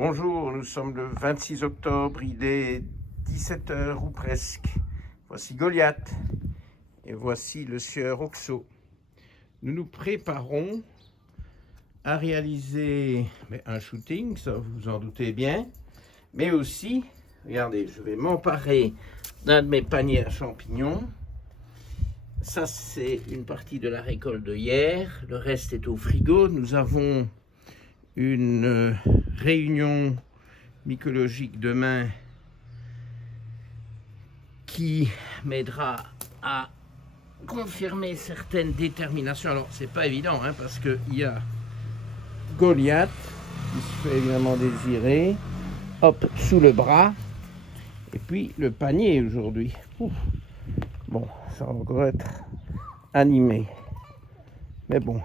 Bonjour, nous sommes le 26 octobre, il est 17 heures ou presque. Voici Goliath et voici le sieur Oxo. Nous nous préparons à réaliser un shooting, ça vous en doutez bien, mais aussi, regardez, je vais m'emparer d'un de mes paniers à champignons. Ça, c'est une partie de la récolte de hier, le reste est au frigo. Nous avons une réunion mycologique demain qui m'aidera à confirmer certaines déterminations. Alors, c'est pas évident, hein, parce qu'il y a Goliath qui se fait évidemment désirer, hop, sous le bras, et puis le panier aujourd'hui. Bon, ça va encore être animé, mais bon,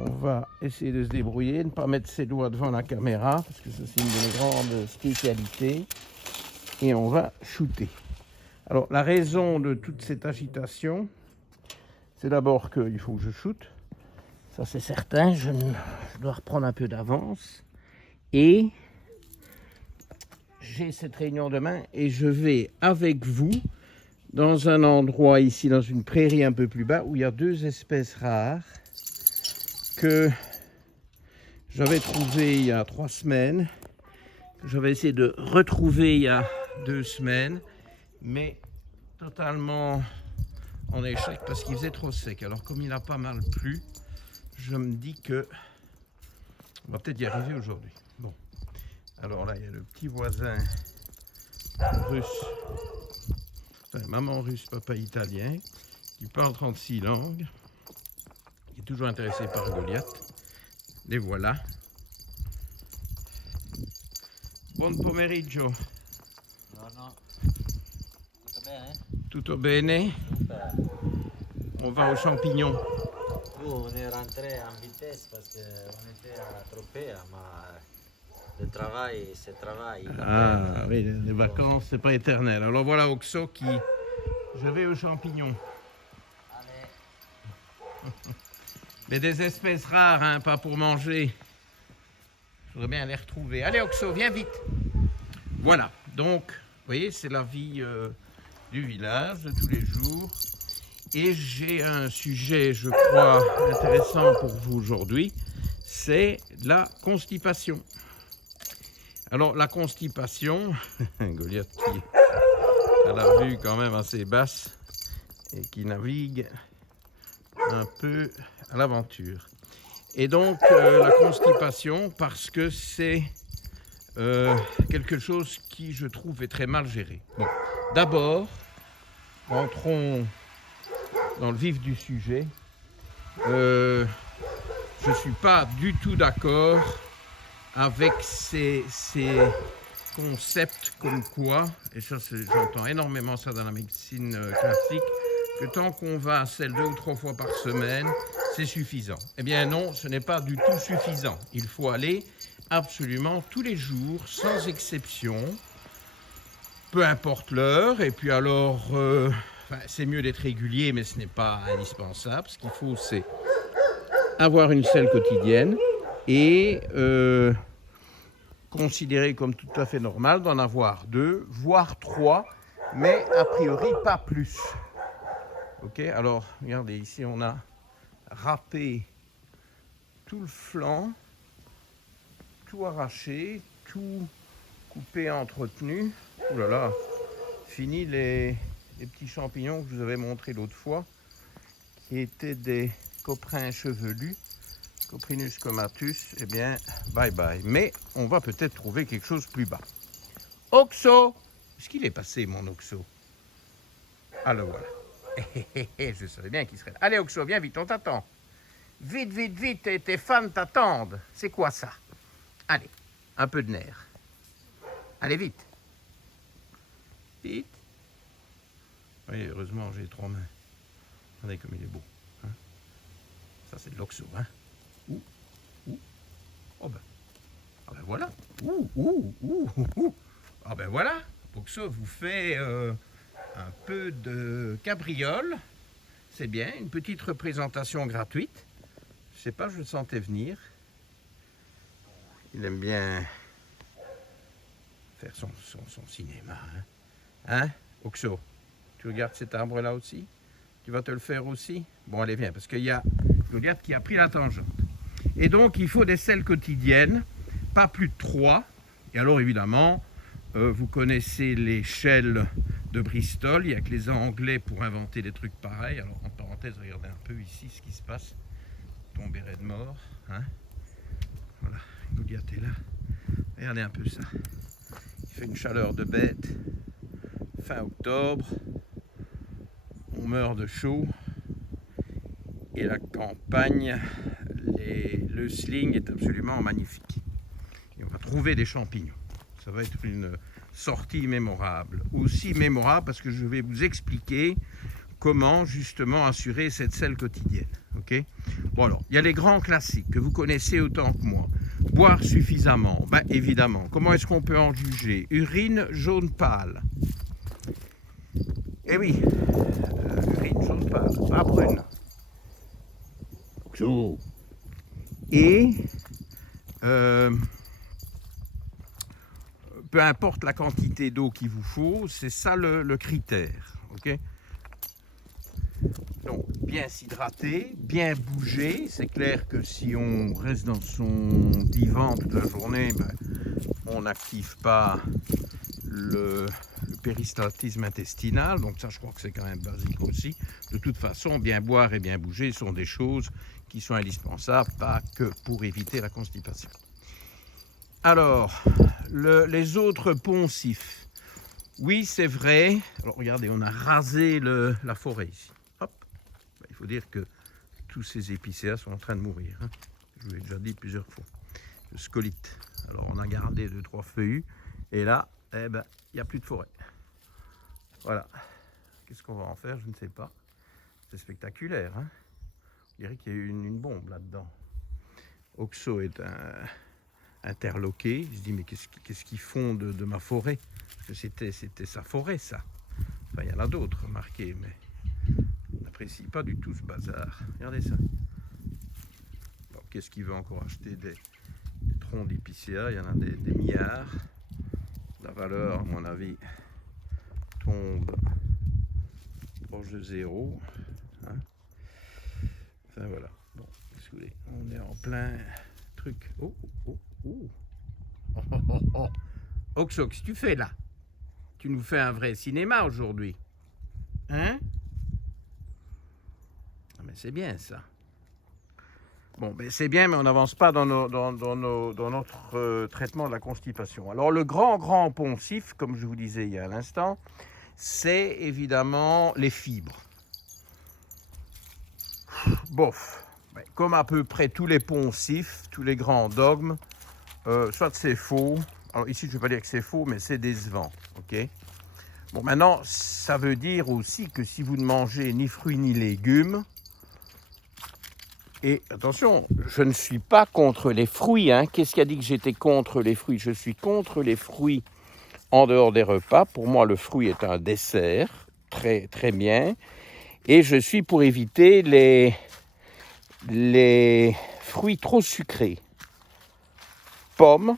on va essayer de se débrouiller, ne pas mettre ses doigts devant la caméra, parce que ça c'est une de mes grandes spécialités, et on va shooter. Alors, la raison de toute cette agitation, c'est d'abord qu'il faut que je shoote. Ça, c'est certain. Je dois reprendre un peu d'avance. Et j'ai cette réunion demain et je vais avec vous dans un endroit ici, dans une prairie un peu plus bas, où il y a deux espèces rares que j'avais trouvées il y a 3 semaines, que j'avais essayé de retrouver il y a 2 semaines, mais totalement en échec parce qu'il faisait trop sec. Alors comme il a pas mal plu, je me dis que on va peut-être y arriver aujourd'hui. Bon, alors là il y a le petit voisin russe, enfin maman russe, papa italien, qui parle 36 langues, qui est toujours intéressé par Goliath. Les voilà. Buon pomeriggio. No, tutto bene? Tutto bene? Super. On va aux champignons. Nous, on est rentré en vitesse parce qu'on était à Tropea, mais le travail, c'est le travail. Ah oui, les vacances, c'est pas éternel. Alors voilà Oxo qui... Je vais aux champignons. Allez. Mais des espèces rares, hein, pas pour manger. Je voudrais bien les retrouver. Allez Oxo, viens vite. Voilà, donc, vous voyez, c'est la vie du village de tous les jours. Et j'ai un sujet, je crois, intéressant pour vous aujourd'hui. C'est la constipation. Alors, la constipation, Goliath qui a la vue quand même assez basse et qui navigue un peu à l'aventure. Et donc, la constipation, parce que c'est quelque chose qui, je trouve, est très mal géré. Bon, d'abord, entrons dans le vif du sujet. Je ne suis pas du tout d'accord avec ces concepts comme quoi, et ça j'entends énormément ça dans la médecine classique, que tant qu'on va à selle 2 ou 3 fois par semaine, c'est suffisant. Eh bien non, ce n'est pas du tout suffisant. Il faut aller absolument tous les jours, sans exception, peu importe l'heure, et puis alors, c'est mieux d'être régulier, mais ce n'est pas indispensable. Ce qu'il faut, c'est avoir une selle quotidienne et considérer comme tout à fait normal d'en avoir 2, voire 3, mais a priori pas plus. Ok, alors regardez, ici on a râpé tout le flanc, tout arraché, tout coupé, entretenu. Ouh là là, fini les petits champignons que je vous avais montrés l'autre fois, qui étaient des coprins chevelus, Coprinus comatus. Eh bien, bye bye. Mais on va peut-être trouver quelque chose plus bas. Oxo, est-ce qu'il est passé, mon Oxo? Ah, le voilà. Je savais bien qu'il serait là. Allez, Oxo, viens vite, on t'attend. Vite, vite, vite, tes fans t'attendent. C'est quoi ça? Allez, un peu de nerf. Allez, vite. Vite. Oui, heureusement, j'ai 3 mains. Regardez comme il est beau. Hein, ça, c'est de l'Oxo. Hein. Ouh. Oh ben. Ah ben voilà. Ah ben voilà. Oxo vous fait un peu de cabriole. C'est bien, une petite représentation gratuite. Je sais pas, je le sentais venir. il aime bien faire son cinéma. Hein, Oxo, tu regardes cet arbre-là aussi? Tu vas te le faire aussi? Bon, allez, viens, parce qu'il y a Goliath qui a pris la tangente. Et donc, il faut des selles quotidiennes, pas plus de 3. Et alors, évidemment, vous connaissez l'échelle de Bristol. Il n'y a que les Anglais pour inventer des trucs pareils. Alors, en parenthèse, regardez un peu ici ce qui se passe. Tomberait de mort. Hein, voilà, Goliath est là. Regardez un peu ça. Il fait une chaleur de bête. Fin octobre. On meurt de chaud. Et la campagne, le sling est absolument magnifique. Et on va trouver des champignons. Ça va être une sortie mémorable. Aussi mémorable parce que je vais vous expliquer comment justement assurer cette selle quotidienne. Okay, bon alors, il y a les grands classiques que vous connaissez autant que moi. Boire suffisamment, ben évidemment. Comment est-ce qu'on peut en juger? Urine jaune pâle. Eh oui, urine jaune pâle, pas brune. Et peu importe la quantité d'eau qu'il vous faut, c'est ça le critère. Okay, donc, bien s'hydrater, bien bouger. C'est clair que si on reste dans son divan toute la journée, ben, on n'active pas le péristaltisme intestinal. Donc ça, je crois que c'est quand même basique aussi. De toute façon, bien boire et bien bouger sont des choses qui sont indispensables, pas que pour éviter la constipation. Alors, les autres poncifs. Oui, c'est vrai. Alors, regardez, on a rasé la forêt ici. Hop. Il faut dire que tous ces épicéas sont en train de mourir. Hein. Je vous l'ai déjà dit plusieurs fois. Le scolite. Alors, on a gardé 2-3 feuillus. Et là, eh ben, il n'y a plus de forêt. Voilà. Qu'est-ce qu'on va en faire? Je ne sais pas. C'est spectaculaire. Hein, on dirait qu'il y a eu une bombe là-dedans. Oxo est interloqué. Il se dit, mais qu'est-ce qu'ils font de ma forêt? Parce que c'était sa forêt, ça. Enfin, il y en a d'autres, remarquez, mais on n'apprécie pas du tout ce bazar. Regardez ça. Bon, qu'est-ce qu'il veut encore acheter? Des troncs d'épicéa, il y en a des milliards. La valeur, à mon avis, tombe proche de 0. Hein, enfin, voilà. Bon, qu'est-ce que vous voulez? On est en plein truc. Oh. Oxo, qu'est-ce que tu fais là? Tu nous fais un vrai cinéma aujourd'hui. Hein? Ah, mais c'est bien ça. Bon, ben c'est bien, mais on n'avance pas dans notre traitement de la constipation. Alors, le grand poncif, comme je vous disais il y a un instant, c'est évidemment les fibres. Bof. Ben, comme à peu près tous les poncifs, tous les grands dogmes, soit c'est faux. Alors ici, je ne vais pas dire que c'est faux, mais c'est décevant. Okay, bon, maintenant, ça veut dire aussi que si vous ne mangez ni fruits ni légumes, et attention, je ne suis pas contre les fruits. Hein. Qu'est-ce qui a dit que j'étais contre les fruits? Je suis contre les fruits en dehors des repas. Pour moi, le fruit est un dessert, très, très bien. Et je suis pour éviter les fruits trop sucrés. Pommes.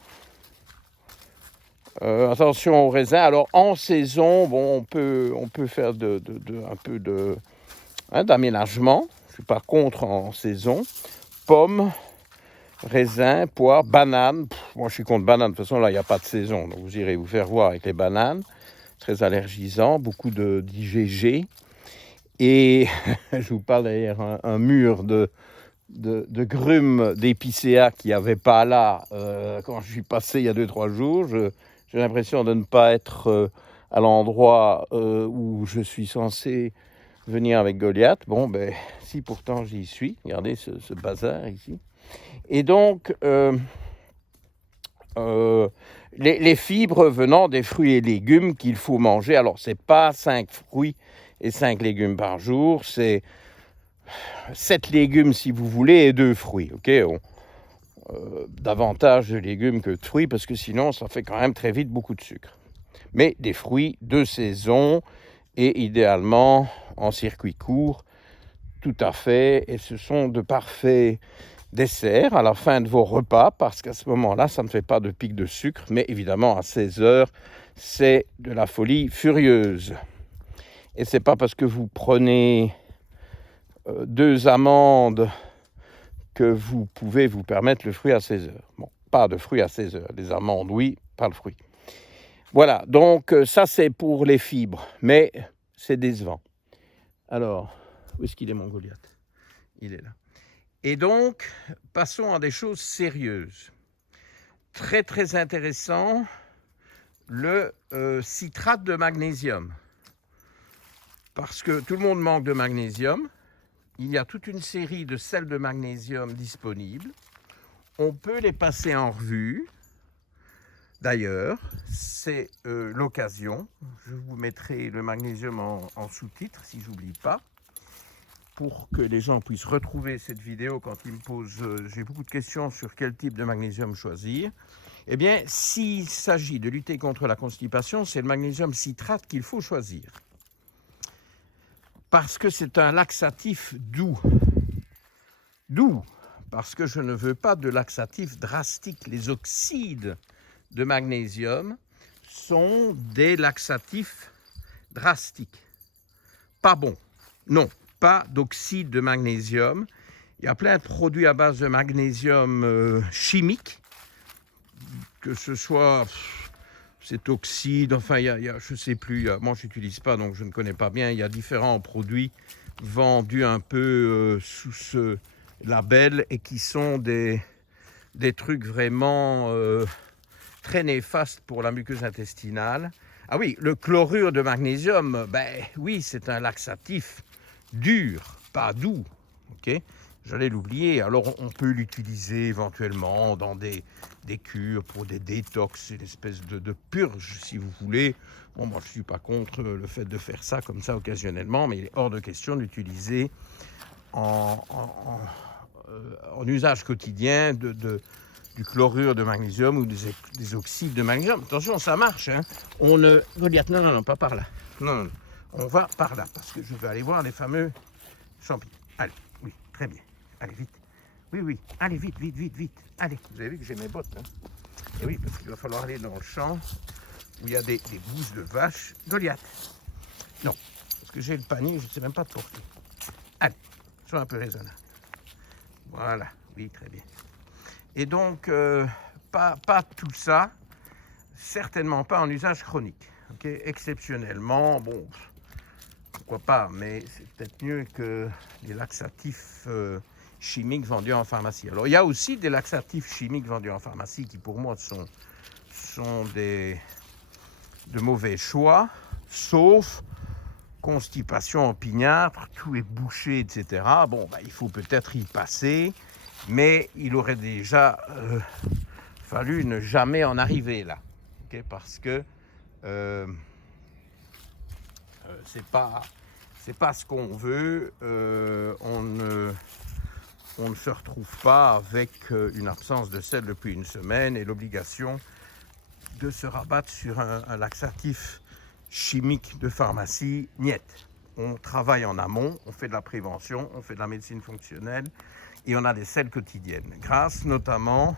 Attention aux raisins. Alors en saison, bon, on peut faire un peu d'aménagement. Je ne suis pas contre en saison. Pommes, raisins, poires, bananes. Moi, je suis contre bananes. De toute façon, là, il n'y a pas de saison. Donc, vous irez vous faire voir avec les bananes. Très allergisant. Beaucoup d'IgG. Et je vous parle d'ailleurs un mur de grumes d'épicéa qu'il n'y avait pas là quand je suis passé il y a 2-3 jours. J'ai l'impression de ne pas être à l'endroit où je suis censé venir avec Goliath. Bon, ben, si pourtant j'y suis. Regardez ce bazar ici. Et donc, les fibres venant des fruits et légumes qu'il faut manger. Alors, ce n'est pas 5 fruits et 5 légumes par jour. C'est 7 légumes si vous voulez et 2 fruits. Okay, davantage de légumes que de fruits parce que sinon ça fait quand même très vite beaucoup de sucre. Mais des fruits de saison et idéalement en circuit court, tout à fait. Et ce sont de parfaits dessert à la fin de vos repas, parce qu'à ce moment-là, ça ne fait pas de pic de sucre, mais évidemment, à 16 heures, c'est de la folie furieuse. Et c'est pas parce que vous prenez 2 amandes que vous pouvez vous permettre le fruit à 16 heures. Bon, pas de fruit à 16 heures. Les amandes, oui, pas le fruit. Voilà, donc ça c'est pour les fibres, mais c'est décevant. Alors, où est-ce qu'il est mon Goliath? Il est là. Et donc, passons à des choses sérieuses. Très très intéressant, le citrate de magnésium. Parce que tout le monde manque de magnésium. Il y a toute une série de sels de magnésium disponibles. On peut les passer en revue. D'ailleurs, c'est l'occasion. Je vous mettrai le magnésium en sous-titre, si j'oublie pas, pour que les gens puissent retrouver cette vidéo quand ils me posent. J'ai beaucoup de questions sur quel type de magnésium choisir. Eh bien, s'il s'agit de lutter contre la constipation, c'est le magnésium citrate qu'il faut choisir. Parce que c'est un laxatif doux. Doux, parce que je ne veux pas de laxatif drastique. Les oxydes de magnésium sont des laxatifs drastiques. Pas bon. Non, pas d'oxyde de magnésium. Il y a plein de produits à base de magnésium chimique, que ce soit cet oxyde, enfin, il y a je ne sais plus, moi je n'utilise pas, donc je ne connais pas bien. Il y a différents produits vendus un peu sous ce label et qui sont des trucs vraiment très néfaste pour la muqueuse intestinale. Ah oui, le chlorure de magnésium, ben oui, c'est un laxatif dur, pas doux. Ok, j'allais l'oublier. Alors on peut l'utiliser éventuellement dans des cures pour des détox, une espèce de purge si vous voulez. Bon, moi je ne suis pas contre le fait de faire ça comme ça occasionnellement, mais il est hors de question d'utiliser en usage quotidien du chlorure de magnésium ou des oxydes de magnésium. Attention, ça marche. Hein. On ne... Goliath, non, pas par là. Non, on va par là, parce que je vais aller voir les fameux champignons. Allez, oui, très bien. Allez, vite. Oui, allez, vite. Allez, vous avez vu que j'ai mes bottes. Hein. Et oui, parce qu'il va falloir aller dans le champ où il y a des bouses de vache. Goliath. Non, parce que j'ai le panier, je ne sais même pas de porter. Allez, sois un peu raisonnable. Voilà, oui, très bien. Et donc, pas tout ça, certainement pas en usage chronique. Okay, exceptionnellement, bon, pourquoi pas, mais c'est peut-être mieux que les laxatifs chimiques vendus en pharmacie. Alors, il y a aussi des laxatifs chimiques vendus en pharmacie qui, pour moi, sont de mauvais choix, sauf constipation opiniâtre, tout est bouché, etc. Bon, bah, il faut peut-être y passer. Mais il aurait déjà fallu ne jamais en arriver là, okay, parce que c'est pas ce qu'on veut. On ne se retrouve pas avec une absence de sel depuis une semaine et l'obligation de se rabattre sur un laxatif chimique de pharmacie. Niet. On travaille en amont, on fait de la prévention, on fait de la médecine fonctionnelle. Et on a des sels quotidiennes, grâce notamment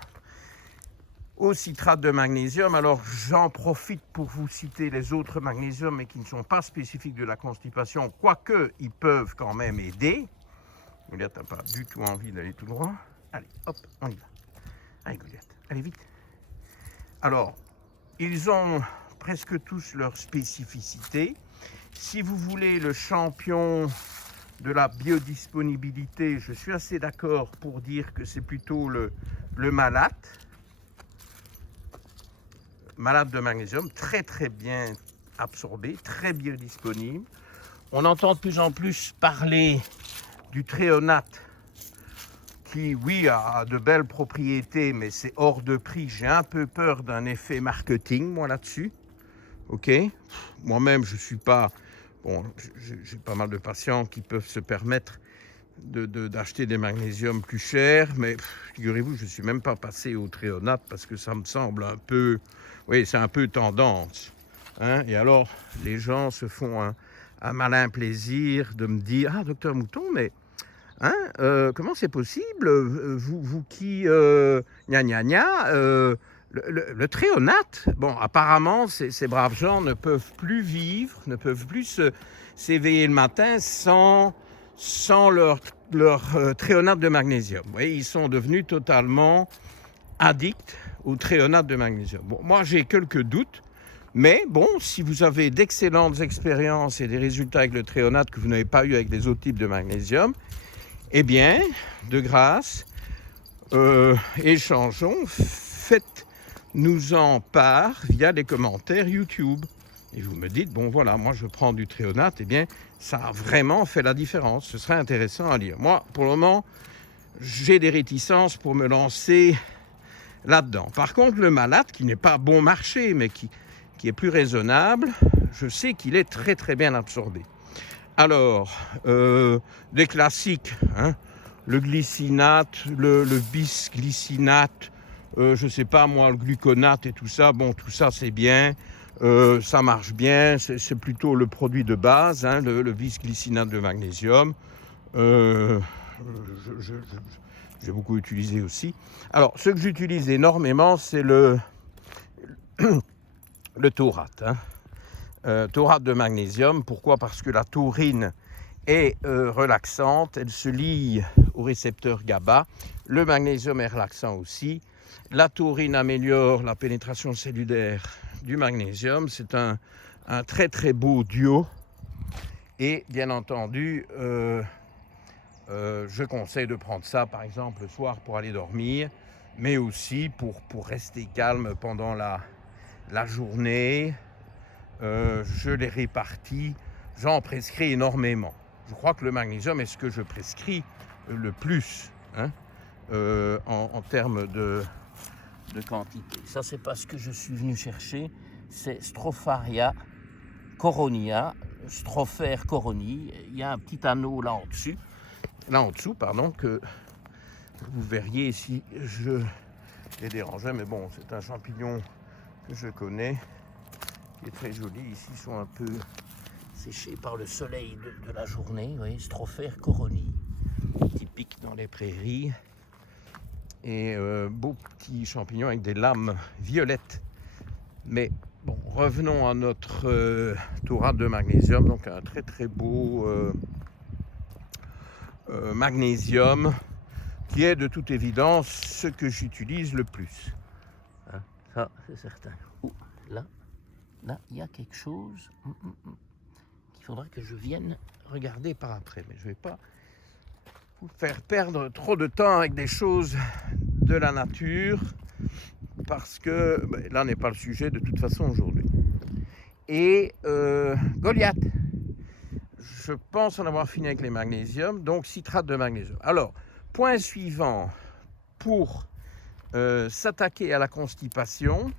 au citrate de magnésium. Alors j'en profite pour vous citer les autres magnésiums, mais qui ne sont pas spécifiques de la constipation, quoique ils peuvent quand même aider. Goliath n'a pas du tout envie d'aller tout droit. Allez, hop, on y va. Allez Goliath, allez vite. Alors, ils ont presque tous leur spécificité. Si vous voulez le champion de la biodisponibilité, je suis assez d'accord pour dire que c'est plutôt le malate de magnésium, très très bien absorbé, très biodisponible. On entend de plus en plus parler du thréonate qui, oui, a de belles propriétés, mais c'est hors de prix. J'ai un peu peur d'un effet marketing, moi, là-dessus. Ok, moi-même, je ne suis pas... Bon, j'ai pas mal de patients qui peuvent se permettre d'acheter des magnésiums plus chers, mais figurez-vous, je ne suis même pas passé au thréonate parce que ça me semble un peu... Oui, c'est un peu tendance. Hein? Et alors, les gens se font un malin plaisir de me dire « Ah, docteur Mouton, mais Hein, comment c'est possible? Vous qui... gna gna gna, le tréonate, bon, apparemment, ces braves gens ne peuvent plus vivre, ne peuvent plus s'éveiller le matin sans leur tréonate de magnésium. Vous voyez, ils sont devenus totalement addicts au tréonate de magnésium. Bon, moi, j'ai quelques doutes, mais bon, si vous avez d'excellentes expériences et des résultats avec le tréonate que vous n'avez pas eu avec les autres types de magnésium, eh bien, de grâce, échangeons, faites-nous en part via les commentaires YouTube. Et vous me dites, bon voilà, moi je prends du tréonate, eh bien, ça a vraiment fait la différence. Ce serait intéressant à lire. Moi, pour le moment, j'ai des réticences pour me lancer là-dedans. Par contre, le malate, qui n'est pas bon marché, mais qui est plus raisonnable, je sais qu'il est très très bien absorbé. Alors, des classiques, hein, le glycinate, le bisglycinate, je ne sais pas moi, le gluconate et tout ça, bon, tout ça c'est bien, ça marche bien, c'est plutôt le produit de base, hein, le bisglycinate de magnésium. J'ai beaucoup utilisé aussi. Alors, ce que j'utilise énormément, c'est le taurate. Hein. Taurate de magnésium. Pourquoi? Parce que la taurine est relaxante, elle se lie au récepteur GABA. Le magnésium est relaxant aussi. La taurine améliore la pénétration cellulaire du magnésium. C'est un très très beau duo. Et bien entendu, je conseille de prendre ça par exemple le soir pour aller dormir, mais aussi pour rester calme pendant la journée. Je les répartis, j'en prescris énormément. Je crois que le magnésium est ce que je prescris le plus, hein, en termes de quantité. Ça, c'est pas ce que je suis venu chercher, c'est Stropharia coronia, Stropher coroni. Il y a un petit anneau là en dessous, que vous verriez si je les dérangeais, mais bon, c'est un champignon que je connais, qui est très joli. Ici, ils sont un peu séchés par le soleil de la journée. Vous voyez, Stropher coroni, typique dans les prairies. Et beau petit champignon avec des lames violettes. Mais bon, revenons à notre taurate de magnésium. Donc un très très beau magnésium qui est de toute évidence ce que j'utilise le plus. Hein, ça, c'est certain. Là, il y a quelque chose qu'il faudra que je vienne regarder par après. Mais je ne vais pas vous faire perdre trop de temps avec des choses de la nature parce que là n'est pas le sujet de toute façon aujourd'hui. Et Goliath, je pense en avoir fini avec les magnésiums, donc citrate de magnésium. Alors, point suivant pour s'attaquer à la constipation,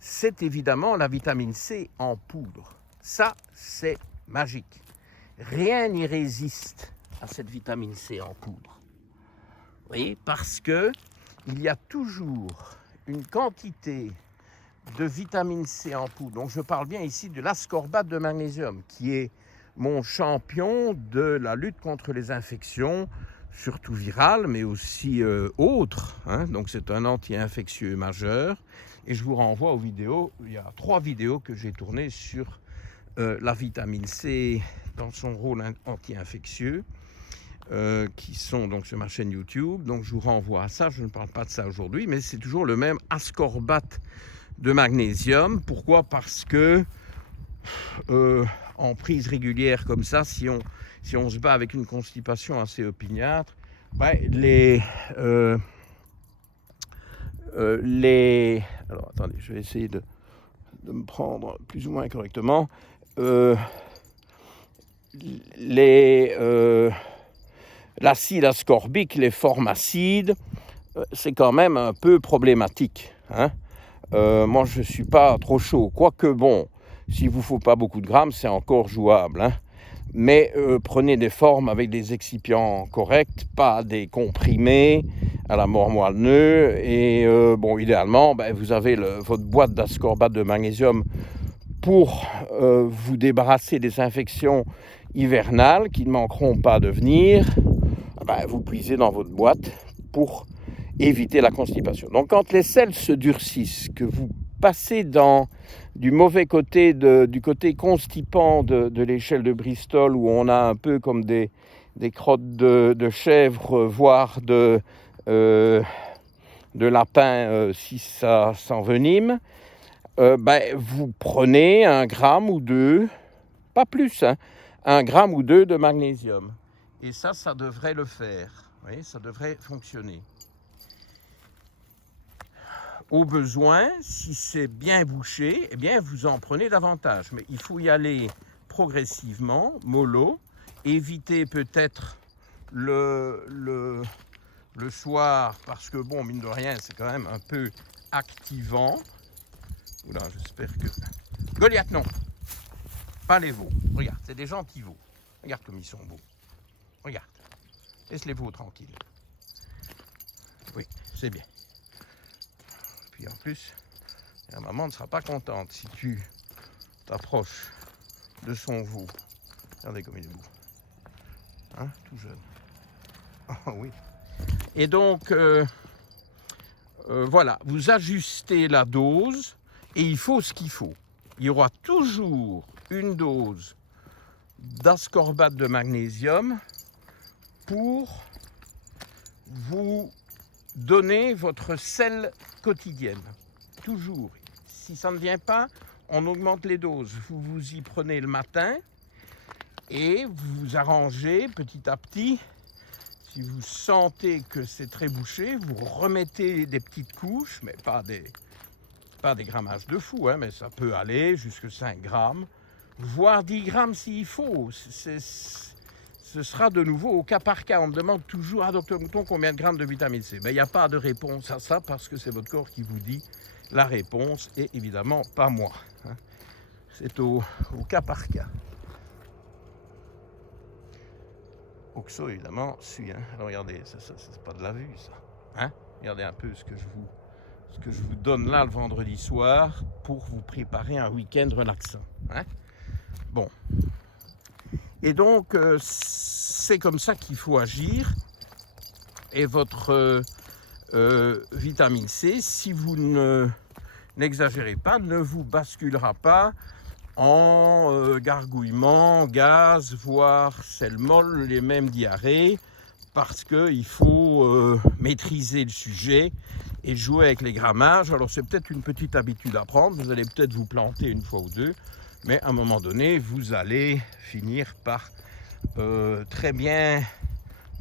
c'est évidemment la vitamine C en poudre. Ça, c'est magique. Rien n'y résiste à cette vitamine C en poudre. Vous voyez, parce que il y a toujours une quantité de vitamine C en poudre. Donc je parle bien ici de l'ascorbate de magnésium, qui est mon champion de la lutte contre les infections, surtout virales, mais aussi autres. Hein. Donc c'est un anti-infectieux majeur. Et je vous renvoie aux vidéos. Il y a 3 vidéos que j'ai tournées sur la vitamine C dans son rôle anti-infectieux, qui sont donc sur ma chaîne YouTube. Donc je vous renvoie à ça. Je ne parle pas de ça aujourd'hui, mais c'est toujours le même ascorbate de magnésium. Pourquoi? Parce que en prise régulière comme ça, si on se bat avec une constipation assez opiniâtre, alors attendez, je vais essayer de me prendre plus ou moins correctement. L'acide ascorbique, les formes acides, c'est quand même un peu problématique. Hein. Moi, je ne suis pas trop chaud. Quoique, bon, s'il ne vous faut pas beaucoup de grammes, c'est encore jouable. Hein. Mais prenez des formes avec des excipients corrects, pas des comprimés à la mort moelle-neu. Et bon, idéalement, vous avez votre boîte d'ascorbate de magnésium pour vous débarrasser des infections hivernales qui ne manqueront pas de venir. vous puisez dans votre boîte pour éviter la constipation. Donc quand les selles se durcissent, que vous passez du mauvais côté, du côté constipant de l'échelle de Bristol, où on a un peu comme des crottes de chèvre, voire de lapin si ça s'envenime, vous prenez 1 gramme ou 2, pas plus, 1 gramme ou 2 de magnésium. Et ça devrait le faire. Vous voyez, ça devrait fonctionner. Au besoin, si c'est bien bouché, eh bien vous en prenez davantage. Mais il faut y aller progressivement, mollo. Éviter peut-être le soir, parce que bon, mine de rien, c'est quand même un peu activant. Oula, j'espère que... Goliath, non. Pas les veaux. Regarde, c'est des gentils veaux. Regarde comme ils sont beaux. Regarde. Laisse les veaux tranquilles. Oui, c'est bien. Puis en plus, la maman ne sera pas contente si tu t'approches de son veau. Regardez comme il est beau. Hein, tout jeune. Oh oui. Et donc, voilà, vous ajustez la dose et il faut ce qu'il faut. Il y aura toujours une dose d'ascorbate de magnésium pour vous donner votre sel quotidienne. Toujours. Si ça ne vient pas, on augmente les doses. Vous vous y prenez le matin et vous vous arrangez petit à petit. Si vous sentez que c'est très bouché, vous remettez des petites couches, mais pas des grammages de fou, mais ça peut aller jusqu'à 5 grammes, voire 10 grammes s'il faut. Ce sera de nouveau au cas par cas. On me demande toujours, docteur Mouton, combien de grammes de vitamine C? Il n'y a pas de réponse à ça parce que c'est votre corps qui vous dit la réponse et évidemment pas moi. C'est au cas par cas. Oxo, évidemment, suit. Alors regardez, ça c'est pas de la vue, ça. Regardez un peu ce que je vous donne là le vendredi soir pour vous préparer un week-end relaxant. Bon. Et donc, c'est comme ça qu'il faut agir. Et votre vitamine C, si vous n'exagérez pas, ne vous basculera pas en gargouillement, gaz, voire sel molle, les mêmes diarrhées, parce qu'il faut maîtriser le sujet et jouer avec les grammages. Alors c'est peut-être une petite habitude à prendre, vous allez peut-être vous planter une fois ou deux, mais à un moment donné, vous allez finir par très bien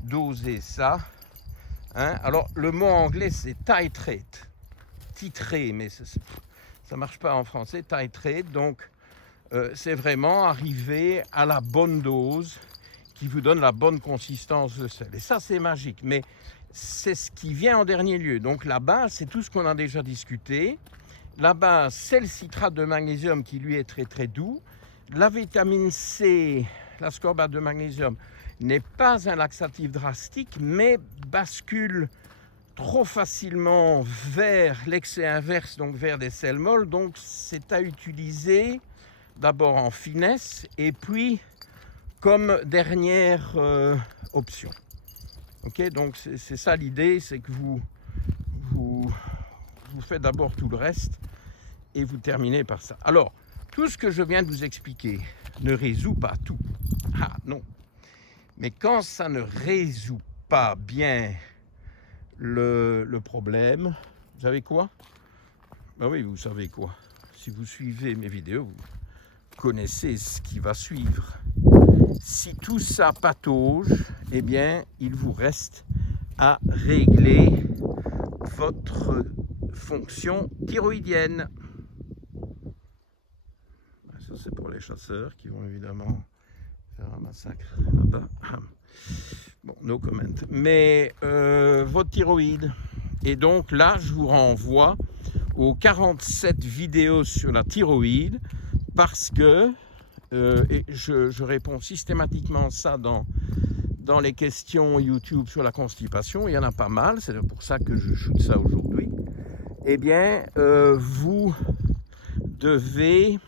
doser ça. Alors le mot anglais c'est titrate, titrer, mais ça ne marche pas en français, titrate, donc c'est vraiment arriver à la bonne dose qui vous donne la bonne consistance de sel. Et ça, c'est magique, mais c'est ce qui vient en dernier lieu. Donc la base, c'est tout ce qu'on a déjà discuté. La base, c'est le citrate de magnésium qui, lui, est très très doux. La vitamine C, l'ascorbate de magnésium, n'est pas un laxatif drastique, mais bascule trop facilement vers l'excès inverse, donc vers des sels molles. Donc c'est à utiliser d'abord en finesse et puis comme dernière option. Ok, donc c'est ça l'idée, c'est que vous faites d'abord tout le reste et vous terminez par ça. Alors, tout ce que je viens de vous expliquer ne résout pas tout. Ah non. Mais quand ça ne résout pas bien le problème, vous savez quoi? Ben oui, vous savez quoi. Si vous suivez mes vidéos, vous connaissez ce qui va suivre. Si tout ça patauge, eh bien, il vous reste à régler votre fonction thyroïdienne. Ça, c'est pour les chasseurs qui vont évidemment faire un massacre là-bas. Bon, no comment. Mais votre thyroïde. Et donc là, je vous renvoie aux 47 vidéos sur la thyroïde parce que, et je réponds systématiquement ça dans les questions YouTube sur la constipation, il y en a pas mal, c'est pour ça que je shoot ça aujourd'hui. Eh bien, vous devez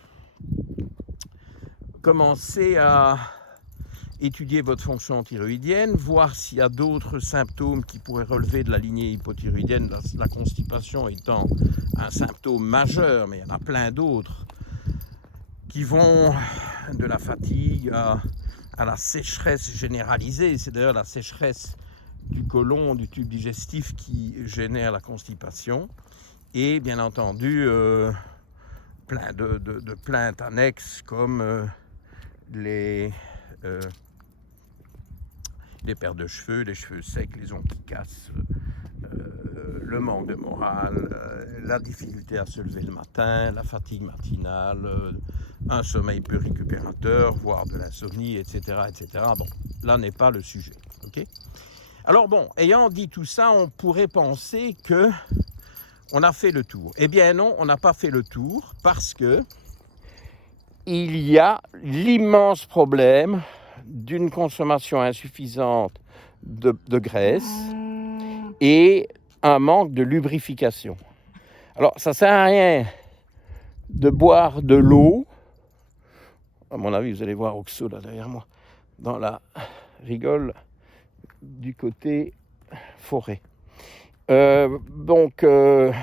commencer à étudier votre fonction thyroïdienne, voir s'il y a d'autres symptômes qui pourraient relever de la lignée hypothyroïdienne, la constipation étant un symptôme majeur, mais il y en a plein d'autres qui vont de la fatigue à la sécheresse généralisée. C'est d'ailleurs la sécheresse du côlon, du tube digestif qui génère la constipation. Et bien entendu, plein de plaintes annexes comme les pertes de cheveux, les cheveux secs, les ongles qui cassent, le manque de morale, la difficulté à se lever le matin, la fatigue matinale, un sommeil peu récupérateur, voire de l'insomnie, etc., etc. Bon, là n'est pas le sujet. Okay ? Alors bon, ayant dit tout ça, on pourrait penser que on a fait le tour. Eh bien non, on n'a pas fait le tour parce que il y a l'immense problème d'une consommation insuffisante de graisse et un manque de lubrification. Alors, ça ne sert à rien de boire de l'eau. À mon avis, vous allez voir Oxo là derrière moi, dans la rigole du côté forêt. Donc,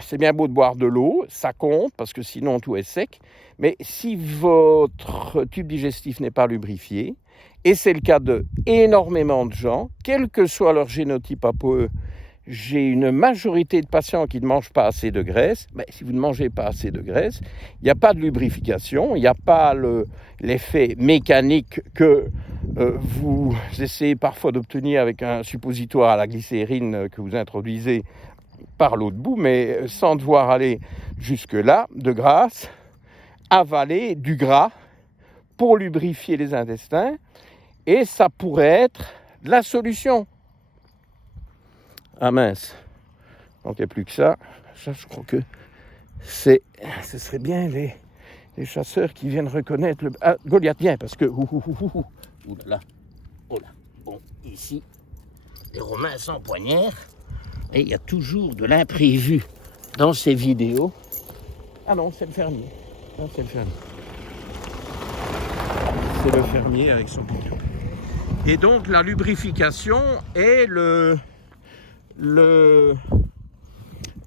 c'est bien beau de boire de l'eau, ça compte parce que sinon tout est sec. Mais si votre tube digestif n'est pas lubrifié, et c'est le cas de énormément de gens, quel que soit leur génotype ApoE, j'ai une majorité de patients qui ne mangent pas assez de graisse. Mais si vous ne mangez pas assez de graisse, il n'y a pas de lubrification, il n'y a pas l'effet mécanique que vous essayez parfois d'obtenir avec un suppositoire à la glycérine que vous introduisez par l'autre bout, mais sans devoir aller jusque-là, de grâce, avaler du gras pour lubrifier les intestins, et ça pourrait être la solution. Ah mince, il manquait plus que ça. Ça, je crois que ce serait bien les chasseurs qui viennent reconnaître le... Ah, Goliath, viens, parce que... Ouh là là. Oh là. Bon, ici, les Romains sans poignard. Et il y a toujours de l'imprévu dans ces vidéos. Ah non, c'est le fermier. Non, c'est le fermier. C'est le fermier avec son pick-up. Et donc, la lubrification est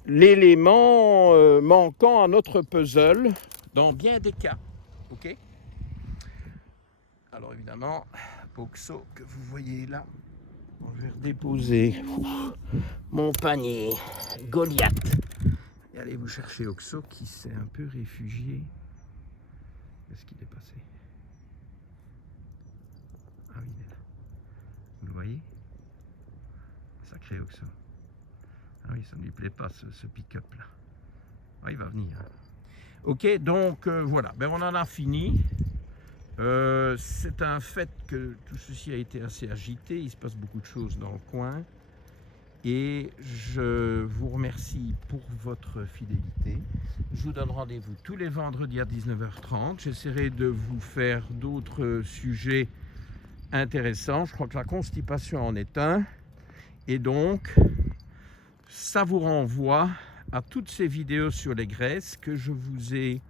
l'élément manquant à notre puzzle dans bien des cas. Ok ? Alors évidemment, Oxo que vous voyez là, je vais redéposer mon panier Goliath. Et allez vous chercher Oxo qui s'est un peu réfugié. Qu'est-ce qu'il est passé ? Ah oui, il est là. Vous le voyez ? Sacré Oxo. Ah oui, ça ne lui plaît pas ce pick-up là. Ah, il va venir. Ok, donc voilà, ben, on en a fini. C'est un fait que tout ceci a été assez agité, il se passe beaucoup de choses dans le coin. Et je vous remercie pour votre fidélité. Je vous donne rendez-vous tous les vendredis à 19h30. J'essaierai de vous faire d'autres sujets intéressants. Je crois que la constipation en est un. Et donc, ça vous renvoie à toutes ces vidéos sur les graisses que je vous ai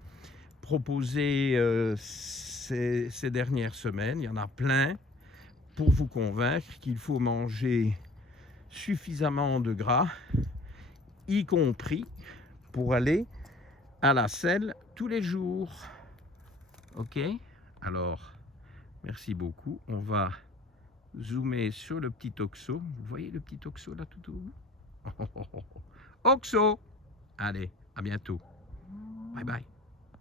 proposées ces dernières semaines. Il y en a plein pour vous convaincre qu'il faut manger suffisamment de gras, y compris pour aller à la selle tous les jours. Ok ? Alors, merci beaucoup. On va zoomer sur le petit Oxo. Vous voyez le petit Oxo là tout au bout ? Oxo ! Allez, à bientôt. Bye bye.